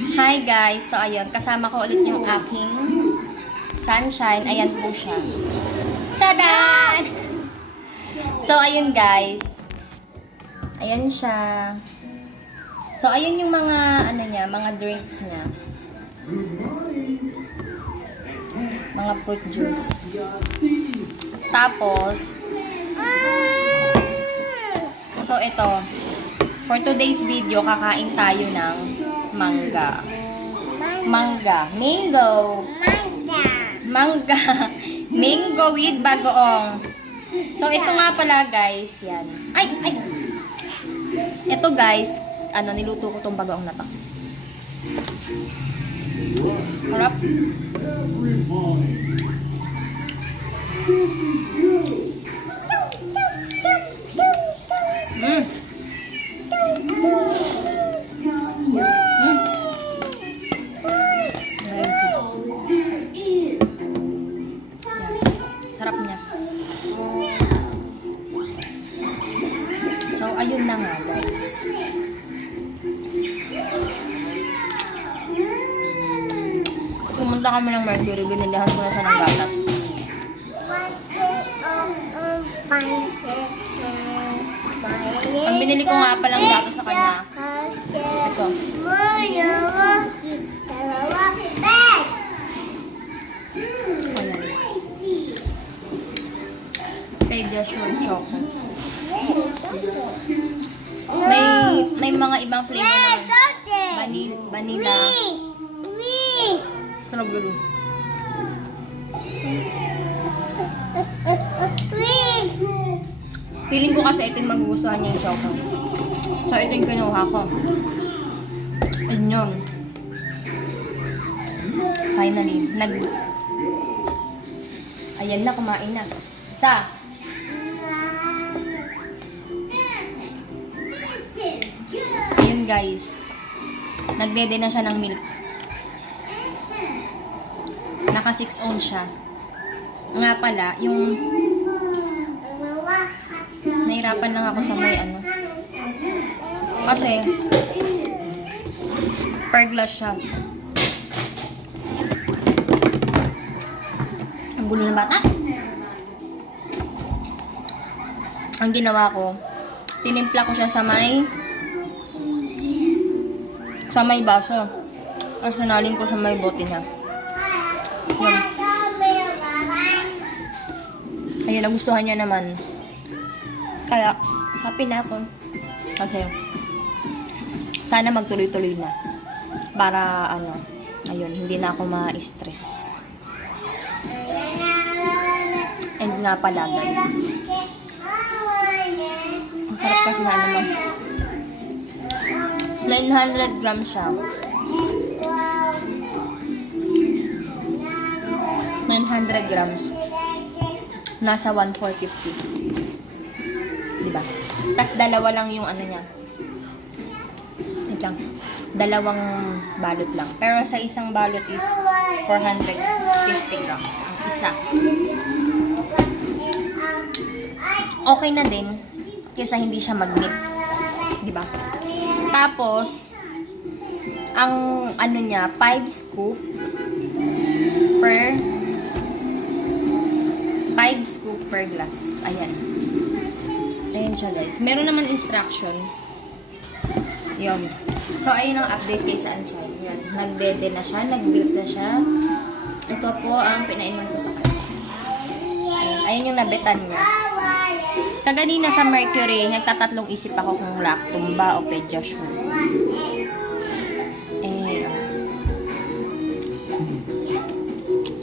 Hi guys! So ayun, kasama ko ulit yung aking sunshine. Ayan po siya. Tchadan! So ayun guys. Ayan siya. So ayun yung mga ano niya, mga drinks niya. Mga fruit juice. Tapos so ito, for today's video, kakain tayo ng mangga. Mango. Mango with bagoong. So, ito nga pala guys, yan. Ay! Ito guys, niluto ko tong bagoong na to. Harap. Sarap niya. So, ayun na nga, guys. Pumunta kami ng Mercury, binilihan ko na siya ng gatas. Ang binili ko nga palang gatas sa kanya. Ito. Pediasure Choco. May mga ibang flavor na vanilla, strawberry. Feeling ko kasi ito yung magugustuhan niya yung choco. So ito yung kinuha ko. Ayun yun. Finally, ayan na, kumain na. Isa. Ayun guys. Nagdede na siya ng milk. Naka 6 ounce siya. Nga pala, yung nahirapan lang ako sa may kasi per glass siya. Ang gulo ng bata. Ang ginawa ko, tinimpla ko siya sa may baso. At sinalin ko sa may bote niya. Yun. Ayun, nagustuhan niya naman. Kaya, happy na ako. Kasi, sana magtuloy-tuloy na. Para, ayun, hindi na ako ma-stress. And nga pala, guys. Ang sarap kasi na naman. 900 grams siya. 900 grams. Nasa 1,450. Diba? Tapos dalawa lang yung niya. Wait lang. Dalawang balot lang. Pero sa isang balot is 450 grams. Ang isa. Okay na din. Kesa hindi siya mag-meat. Diba? Tapos, ang niya, 5 scoop per glass. Ayan. Ayan siya guys. Meron naman instruction. Yun. So, ayun ang update kay Sunshine. Yan. Nagdede na siya. Nag-build na siya. Ito po ang pinainom ko sa kanya. Ayan yung nabetan niya. Kaganina sa Mercury, nagtatatlong isip ako kung lactum ba o pediasure.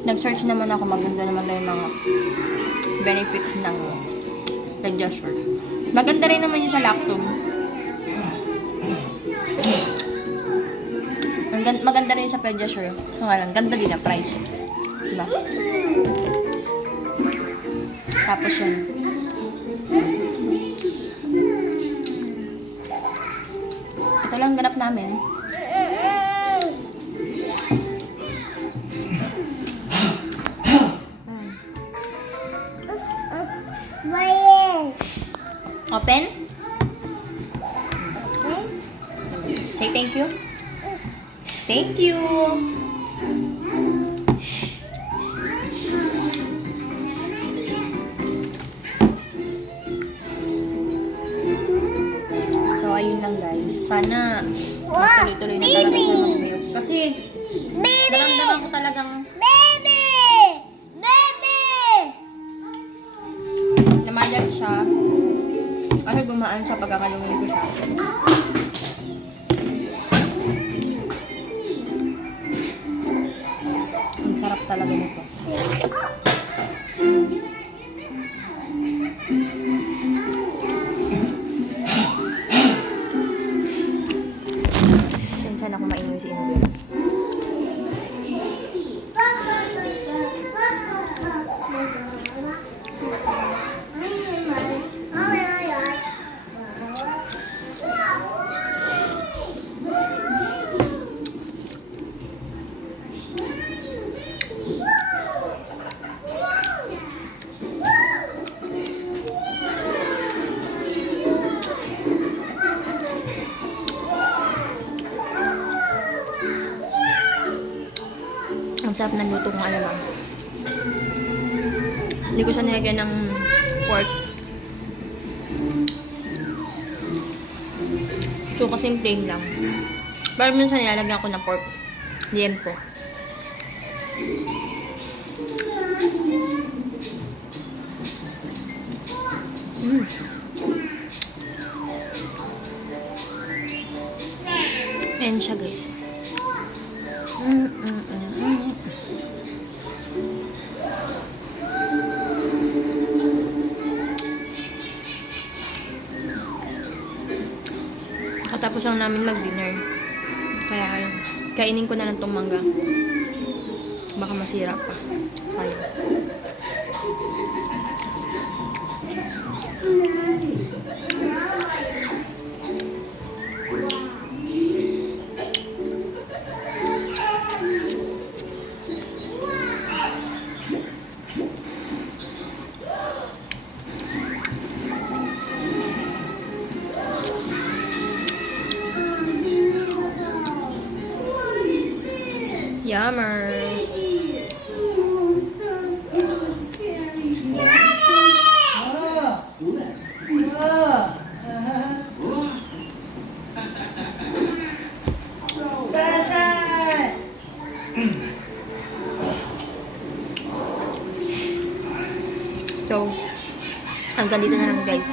Nag-search naman ako. Maganda naman daw yung mga benefits ng pediasure. Maganda rin naman yung sa lactum. Maganda rin sa pediasure. Ganda din ang price. Diba? Tapos yun. Ito lang ganap namin. Open? Say thank you. Thank you! So, ayun lang guys. Sana tuloy-tuloy na talaga siya mag-milk. Kasi, naramdaman ko talagang namadal siya. Kasi gumaan siya pagkakalungin ko siya. Ang sarap talaga nito. Sinsan ako mainuwi si India. Ang sarap ng luto kong alamang. Hindi ko siya nilagyan ng pork. So, kasi plain lang. Pero minsan nilalagyan ko ng pork. Liempo. Ayan siya guys. Katapos lang namin mag-dinner. Kaya kainin ko na lang tong mangga. Baka masira pa. Sayang. Yummers! So, hanggang dito na lang guys.